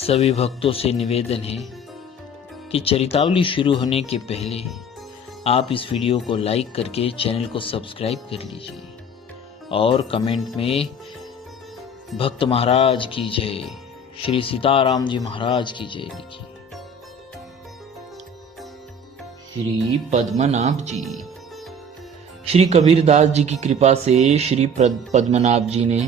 सभी भक्तों से निवेदन है कि चरितावली शुरू होने के पहले आप इस वीडियो को लाइक करके चैनल को सब्सक्राइब कर लीजिए और कमेंट में भक्त महाराज की जय, श्री सीताराम जी महाराज की जय लिखिए। श्री पद्मनाभ जी। श्री कबीरदास जी की कृपा से श्री पद्मनाभ जी ने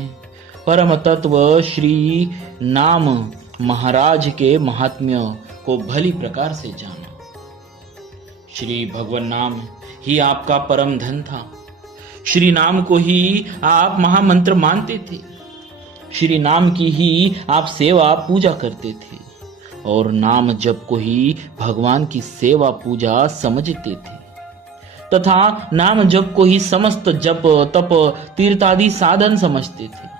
परम तत्व श्री नाम महाराज के महात्म्य को भली प्रकार से जाना। श्री भगवान नाम ही आपका परम धन था। श्री नाम को ही आप महामंत्र मानते थे। श्री नाम की ही आप सेवा पूजा करते थे और नाम जप को ही भगवान की सेवा पूजा समझते थे तथा नाम जप को ही समस्त जप तप तीर्थादि साधन समझते थे।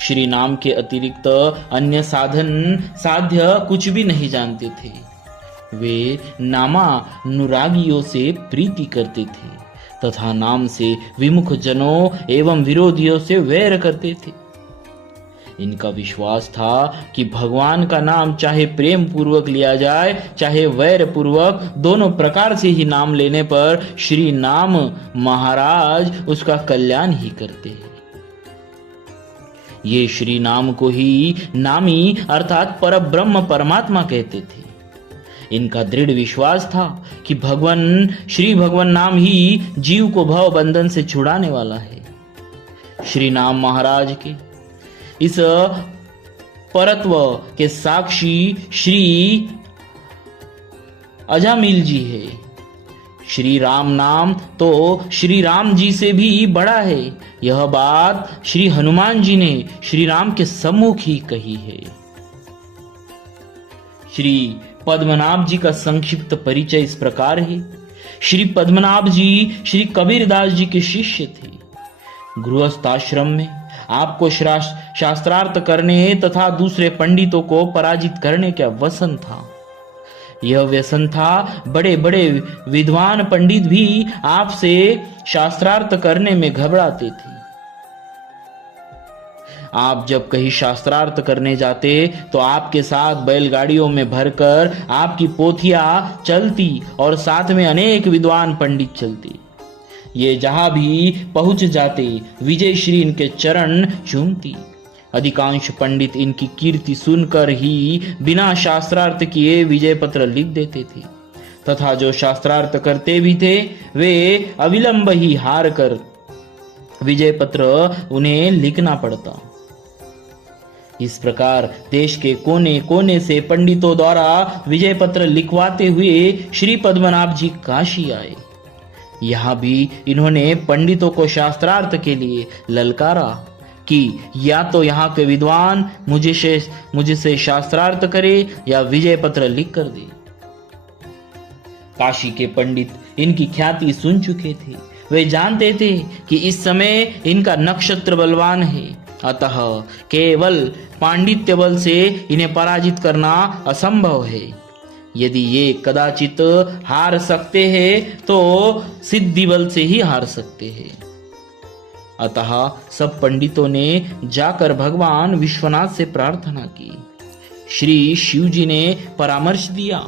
श्री नाम के अतिरिक्त अन्य साधन साध्य कुछ भी नहीं जानते थे। वे नामानुरागियों से प्रीति करते थे तथा नाम से विमुख जनों एवं विरोधियों से वैर करते थे। इनका विश्वास था कि भगवान का नाम चाहे प्रेम पूर्वक लिया जाए चाहे वैर पूर्वक, दोनों प्रकार से ही नाम लेने पर श्री नाम महाराज उसका कल्याण ही करते हैं। ये श्री नाम को ही नामी अर्थात परब्रह्म परमात्मा कहते थे। इनका दृढ़ विश्वास था कि श्री भगवान नाम ही जीव को भव बंधन से छुड़ाने वाला है। श्री नाम महाराज के इस परत्व के साक्षी श्री अजामिल जी है। श्री राम नाम तो श्री राम जी से भी बड़ा है। यह बात श्री हनुमान जी ने श्री राम के सम्मुख ही कही है। श्री पद्मनाभ जी का संक्षिप्त परिचय इस प्रकार है। श्री पद्मनाभ जी श्री कबीरदास जी के शिष्य थे। गृहस्थ आश्रम में आपको शास्त्रार्थ करने तथा दूसरे पंडितों को पराजित करने का व्यसन था। यह व्यसन था, बड़े बड़े विद्वान पंडित भी आपसे शास्त्रार्थ करने में घबराते थे। आप जब कहीं शास्त्रार्थ करने जाते तो आपके साथ बैलगाड़ियों में भरकर आपकी पोथियां चलती और साथ में अनेक विद्वान पंडित चलते। ये जहां भी पहुंच जाते विजय श्री इनके चरण चूमती। अधिकांश पंडित इनकी कीर्ति सुनकर ही बिना शास्त्रार्थ किए विजय पत्र लिख देते थे तथा जो शास्त्रार्थ करते भी थे वे अविलंब ही हार कर विजय पत्र उन्हें लिखना पड़ता। इस प्रकार देश के कोने कोने से पंडितों द्वारा विजय पत्र लिखवाते हुए श्री पद्मनाभ जी काशी आए। यहाँ भी इन्होंने पंडितों को शास्त्रार्थ के लिए ललकारा कि या तो यहाँ के विद्वान मुझसे शास्त्रार्थ करे या विजय पत्र लिख कर दे। काशी के पंडित इनकी ख्याति सुन चुके थे। वे जानते थे कि इस समय इनका नक्षत्र बलवान है, अतः केवल पांडित्य बल से इन्हें पराजित करना असंभव है। यदि ये कदाचित हार सकते हैं तो सिद्धि बल से ही हार सकते हैं। अतः सब पंडितों ने जाकर भगवान विश्वनाथ से प्रार्थना की। श्री शिव जी ने परामर्श दिया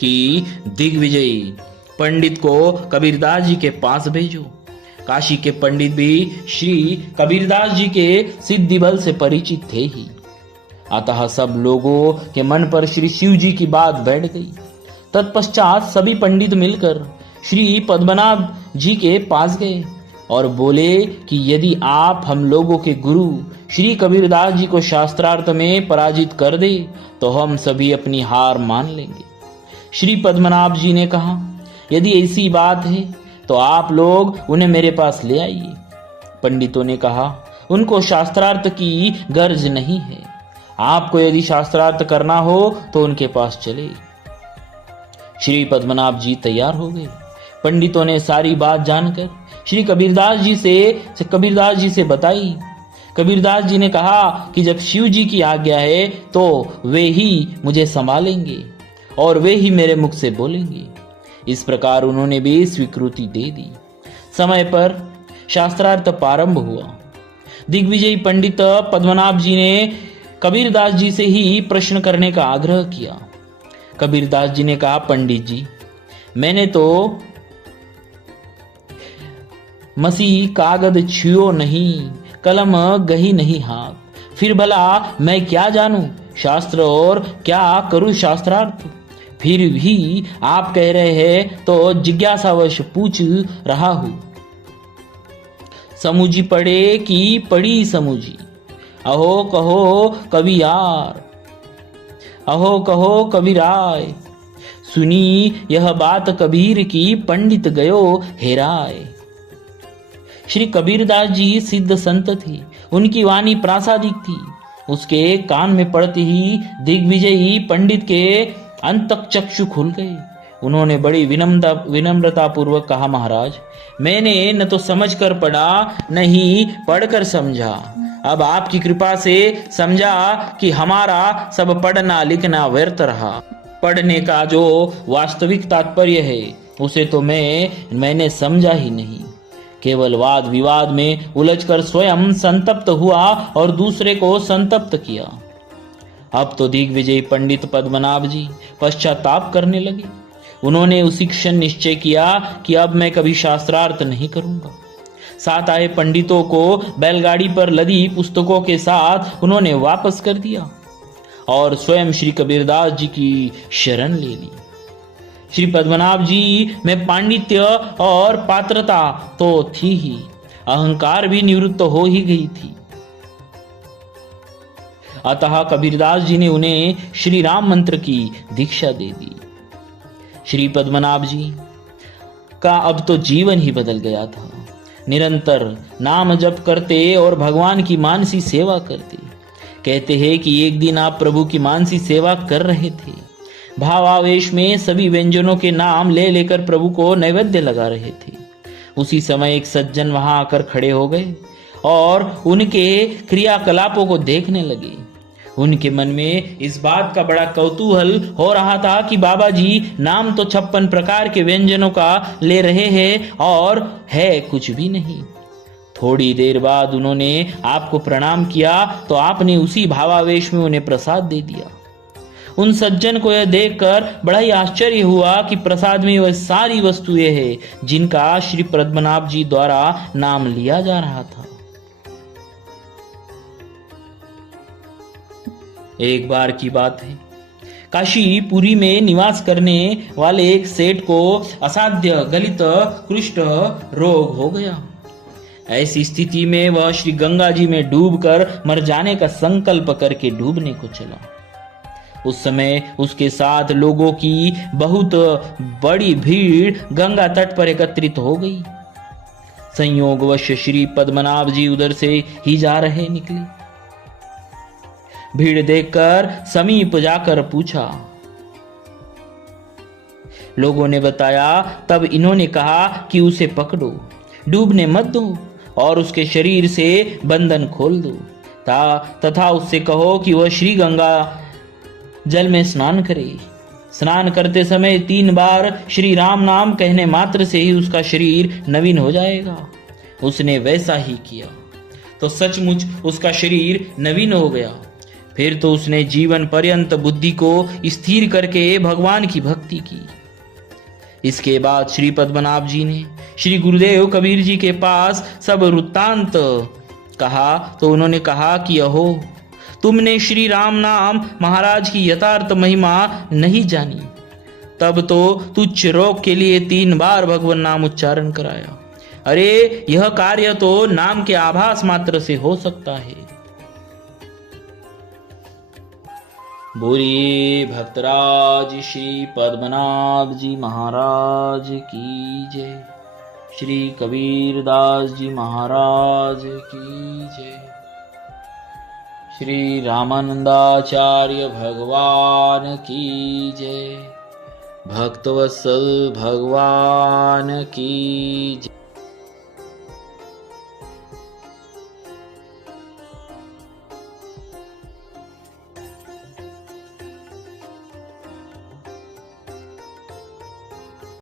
कि दिग्विजयी पंडित को कबीरदास जी के पास भेजो। काशी के पंडित भी श्री कबीरदास जी के सिद्धि बल से परिचित थे ही। अतः सब लोगों के मन पर श्री शिव जी की बात बैठ गई। तत्पश्चात सभी पंडित मिलकर श्री पद्मनाभ जी के पास गए और बोले कि यदि आप हम लोगों के गुरु श्री कबीरदास जी को शास्त्रार्थ में पराजित कर दे तो हम सभी अपनी हार मान लेंगे। श्री पद्मनाभ जी ने कहा, यदि ऐसी बात है तो आप लोग उन्हें मेरे पास ले आइए। पंडितों ने कहा, उनको शास्त्रार्थ की गर्ज नहीं है। आपको यदि शास्त्रार्थ करना हो तो उनके पास चले। श्री पद्मनाभ जी तैयार हो गए। पंडितों ने सारी बात जानकर श्री कबीरदास जी से बताई। कबीरदास जी ने कहा कि जब शिव जी की आज्ञा है तो वे ही मुझे संभालेंगे और वे ही मेरे मुख से बोलेंगे। इस प्रकार उन्होंने भी स्वीकृति दे दी। समय पर शास्त्रार्थ प्रारंभ हुआ। दिग्विजयी पंडित पद्मनाभ जी ने कबीरदास जी से ही प्रश्न करने का आग्रह किया। कबीरदास जी ने कहा, पंडित जी, मैंने तो मसी कागद छुओ नहीं, कलम गही नहीं हाथ, फिर भला मैं क्या जानूं शास्त्र और क्या करूं शास्त्रार्थ। फिर भी आप कह रहे हैं तो जिज्ञासावश पूछ रहा हूं। समूजी पढ़े कि पढ़ी समूजी, अहो कहो कवि यार, अहो कहो कवि राय, सुनी यह बात कबीर की, पंडित गयो हेराय। श्री कबीरदास जी सिद्ध संत थे, उनकी वाणी प्रासादिक थी। उसके कान में पड़ते ही दिग्विजयी पंडित के अंतक चक्षु खुल गए। उन्होंने बड़ी विनम्रता पूर्वक कहा, महाराज, मैंने न तो समझकर पढ़ा न ही पढ़कर समझा। अब आपकी कृपा से समझा कि हमारा सब पढ़ना लिखना व्यर्थ रहा। पढ़ने का जो वास्तविक तात्पर्य है उसे तो मैंने समझा ही नहीं। केवल वाद विवाद में उलझकर स्वयं संतप्त हुआ और दूसरे को संतप्त किया। अब तो दिग्विजयी पंडित पद्मनाभ जी पश्चाताप करने लगे। उन्होंने उसी क्षण निश्चय किया कि अब मैं कभी शास्त्रार्थ नहीं करूंगा। साथ आए पंडितों को बैलगाड़ी पर लदी पुस्तकों के साथ उन्होंने वापस कर दिया और स्वयं श्री कबीरदास जी की शरण ले ली। श्री पद्मनाभ जी में पांडित्य और पात्रता तो थी ही, अहंकार भी निवृत्त हो ही गई थी। अतः कबीरदास जी ने उन्हें श्री राम मंत्र की दीक्षा दे दी। श्री पद्मनाभ जी का अब तो जीवन ही बदल गया था। निरंतर नाम जप करते और भगवान की मानसी सेवा करते। कहते हैं कि एक दिन आप प्रभु की मानसी सेवा कर रहे थे। भावावेश में सभी व्यंजनों के नाम ले लेकर प्रभु को नैवेद्य लगा रहे थे। उसी समय एक सज्जन वहां आकर खड़े हो गए और उनके क्रियाकलापों को देखने लगे। उनके मन में इस बात का बड़ा कौतूहल हो रहा था कि बाबा जी नाम तो 56 प्रकार के व्यंजनों का ले रहे हैं और है कुछ भी नहीं। थोड़ी देर बाद उन्होंने आपको प्रणाम किया तो आपने उसी भावावेश में उन्हें प्रसाद दे दिया। उन सज्जन को यह देखकर बड़ा ही आश्चर्य हुआ कि प्रसाद में वह सारी वस्तुएं हैं जिनका श्री पद्मनाभ जी द्वारा नाम लिया जा रहा था। एक बार की बात है, काशीपुरी में निवास करने वाले एक सेठ को असाध्य गलित कुष्ठ रोग हो गया। ऐसी स्थिति में वह श्री गंगा जी में डूबकर मर जाने का संकल्प करके डूबने को चला। उस समय उसके साथ लोगों की बहुत बड़ी भीड़ गंगा तट पर एकत्रित हो गई। संयोगवश श्री पद्मनाभ जी उधर से ही जा रहे निकले। भीड़ देखकर समीप जाकर पूछा। लोगों ने बताया। तब इन्होंने कहा कि उसे पकड़ो, डूबने मत दो और उसके शरीर से बंधन खोल दो तथा उससे कहो कि वह श्री गंगा जल में स्नान करे। स्नान करते समय 3 बार श्री राम नाम कहने मात्र से ही उसका शरीर नवीन हो जाएगा। उसने वैसा ही किया तो सचमुच उसका शरीर नवीन हो गया। फिर तो उसने जीवन पर्यंत बुद्धि को स्थिर करके भगवान की भक्ति की। इसके बाद श्री पद्मनाभ जी ने श्री गुरुदेव कबीर जी के पास सब वृत्तांत कहा तो उन्होंने कहा कि अहो, तुमने श्री राम नाम महाराज की यथार्थ महिमा नहीं जानी। तब तो तुच्छ रोग के लिए 3 बार भगवान नाम उच्चारण कराया। अरे यह कार्य तो नाम के आभास मात्र से हो सकता है। बोलिए भक्तराज श्री पद्मनाभ जी महाराज की जय। श्री कबीरदास जी महाराज की जय। श्री रामानंदाचार्य भगवान की जय। भक्तवत्सल भगवान की जय।